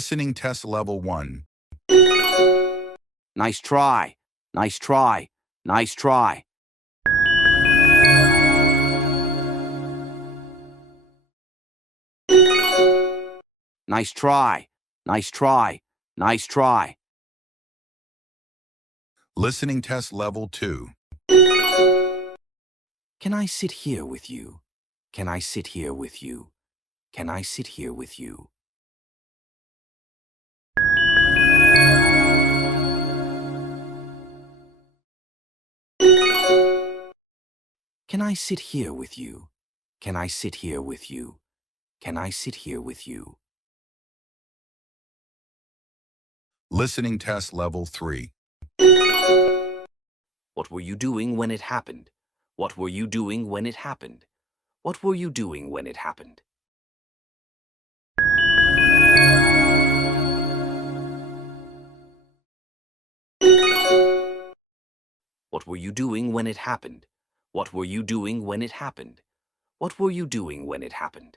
Listening test level 1. Nice try. Nice try. Nice try. Nice try. Nice try. Nice try. Listening test level 2. Can I sit here with you? Can I sit here with you? Can I sit here with you? Can I sit here with you? Can I sit here with you? Can I sit here with you? Listening test level 3. What were you doing when it happened? What were you doing when it happened? What were you doing when it happened? What were you doing when it happened? What were you doing when it happened? What were you doing when it happened?